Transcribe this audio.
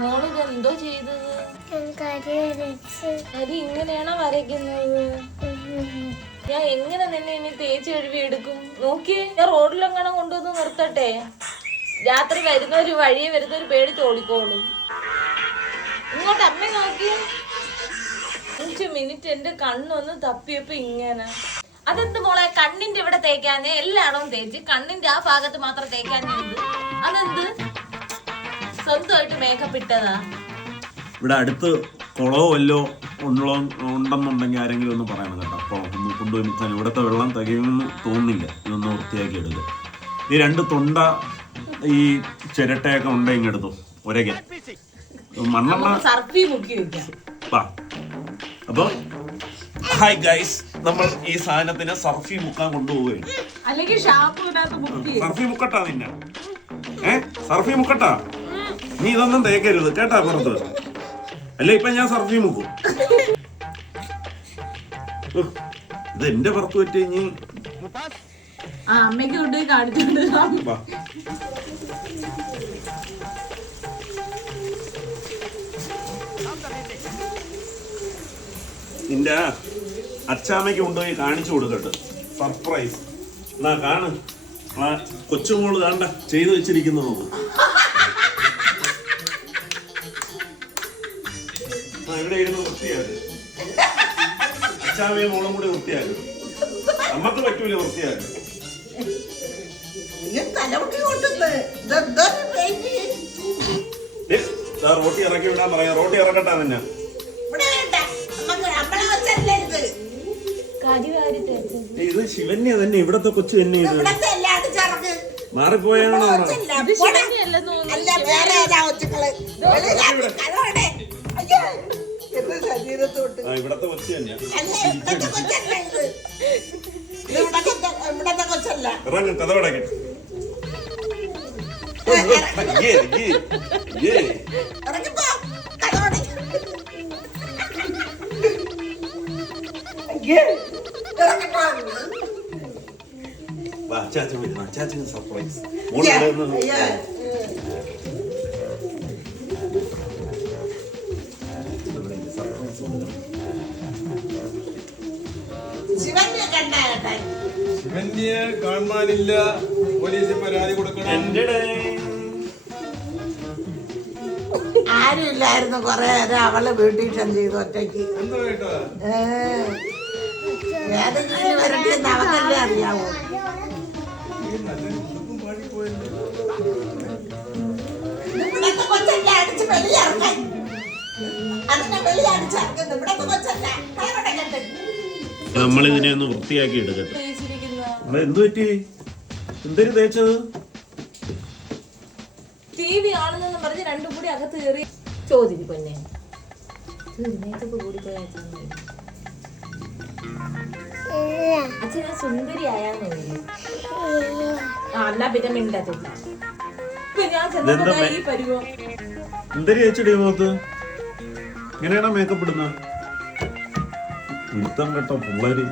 മോളിത് എന്തോ ചെയ്തത്? അരി ഇങ്ങനെയാണോ വരയ്ക്കുന്നത്? ഞാൻ എങ്ങനെ നിന്നെ ഇനി തേച്ച് കഴുകി എടുക്കും? നോക്കിയേ ഞാൻ റോഡിലെങ്ങനെ കൊണ്ടുവന്ന് നിർത്തട്ടെ. രാത്രി വരുന്നവര് വഴിയെ ഒരു പേടി ഓടിക്കോളും ഇങ്ങോട്ട് അമ്മ നോക്കി. കുറച്ച് മിനിറ്റ് എന്റെ കണ്ണൊന്ന് തപ്പിയപ്പോ ഇങ്ങനെ. അതെന്ത് മോളെ കണ്ണിന്റെ ഇവിടെ തേക്കാഞ്ഞേ? എല്ലായിടവും തേച്ച് കണ്ണിന്റെ ആ ഭാഗത്ത് മാത്രം തേക്കാനേ എന്ത്? അതെന്ത്? സ്വന്തമായിട്ട് മേക്കപ്പ് ഇട്ടതാ? ഇവിടെ അടുത്ത് കുളമോ വല്ലോ ഉണ്ടോ ഉണ്ടെന്നുണ്ടെങ്കിൽ ആരെങ്കിലും ഒന്ന് പറയണം കേട്ടോ. കുളം ഒന്ന് കൊണ്ടുപോയി മുക്കാൻ. ഇവിടുത്തെ വെള്ളം തികയുമെന്ന് തോന്നുന്നില്ല. ഇതൊന്ന് വൃത്തിയാക്കി എടുക്കുക ഈ രണ്ട് തൊണ്ട ഈ ചിരട്ടയൊക്കെ ഉണ്ട് ഇങ്ങെടുത്തു. ഒരേ മണ്ണെണ്ണ വാ. അപ്പോൾ ഹായ് ഗൈസ് നമ്മൾ ഈ സാധനത്തിന് സർഫി മുക്കാൻ കൊണ്ടുപോവുകയാണ്. അല്ലെങ്കിൽ സർഫി മുക്കട്ടാ നിന്നെ. ഏ? സർഫി മുക്കട്ടാ? നീ ഇതൊന്നും തേക്കരുത് കേട്ടാ പുറത്ത്. അല്ല ഇപ്പൊ ഞാൻ സർഫി മുക്കും. ഇത് എന്റെ പുറത്ത് പറ്റി ഇനി. അമ്മയ്ക്ക് കാണിച്ചോണ്ട് നിന്റെ അച്ചാമ്മയ്ക്ക് കൊണ്ടുപോയി കാണിച്ചു കൊടുക്കട്ടെ. സർപ്രൈസ് എന്നാ കാണ്. കൊച്ചുമോൾ കാണ്ട ചെയ്തു വെച്ചിരിക്കുന്നു നോക്ക് ഇവിടെ ഇരുന്ന് വൃത്തിയാക്കും. അച്ചാമ്മയും മോളും കൂടി വൃത്തിയാക്കും. നമ്മക്ക് പറ്റൂല വൃത്തിയാക്കും. റോട്ടി ഇറക്കി വിടാൻ പറയാം. റോട്ടി ഇറക്കട്ടാ നിന്നെ. ഇത്? ശിവന്യ തന്നെ. ഇവിടത്തെ കൊച്ചു തന്നെ ഇത്. മാറിപ്പോയാണോ. അല്ല വേറെ ഏതാ കൊച്ചുക്കൾ വെളിയിലാക്കി കളയണേ. അയ്യോ. എന്റെ ശരീരത്തോട്ട്. ഇവിടത്തെ കൊച്ചു തന്നെ അല്ല ഇവിടത്തെ കൊച്ചല്ല ഇറങ്ങ് കഥ അച്ചാച്ചൻ വരുന്നു. അച്ചാച്ചന് സർപ്രൈസ് ശിവന്യെ കാണാനില്ല പോലീസിൽ പരാതി കൊടുക്കണം. ആരും ഇല്ലായിരുന്നു കൊറേ നേരം അവളെ വീട്ടിൽ ചെയ്തു ഒറ്റയ്ക്ക്. ഏതെങ്കിലും അവക്കല്ലേ അറിയാവൂ. കൊച്ചല്ല അടിച്ച് വെളിയിറക്കാൻ. നമ്മൾ ഇതിനെ ഒന്ന് വൃത്തിയാക്കി എടുക്കട്ടെ. നമ്മൾ എന്തു പറ്റി? എന്തൊരു തേച്ചത്? ടി വി ആണെന്ന് പറഞ്ഞ് രണ്ടും കൂടി അകത്ത് കയറി. ചോദിച്ചു പൊന്നെ. സുന്ദരി ആയാന്ന് ആ എന്നാ പിന്നെ മിണ്ടത്തില്ല ഞാൻ ചെന്നപ്പോ ഈ പരുവം. സുന്ദരി തേച്ചടി മുഖത്ത് ഇങ്ങനെയാണോ മേക്കപ്പ് ഇടുന്നത്? ഇടുത്തം കേട്ടോ പിള്ളേര്.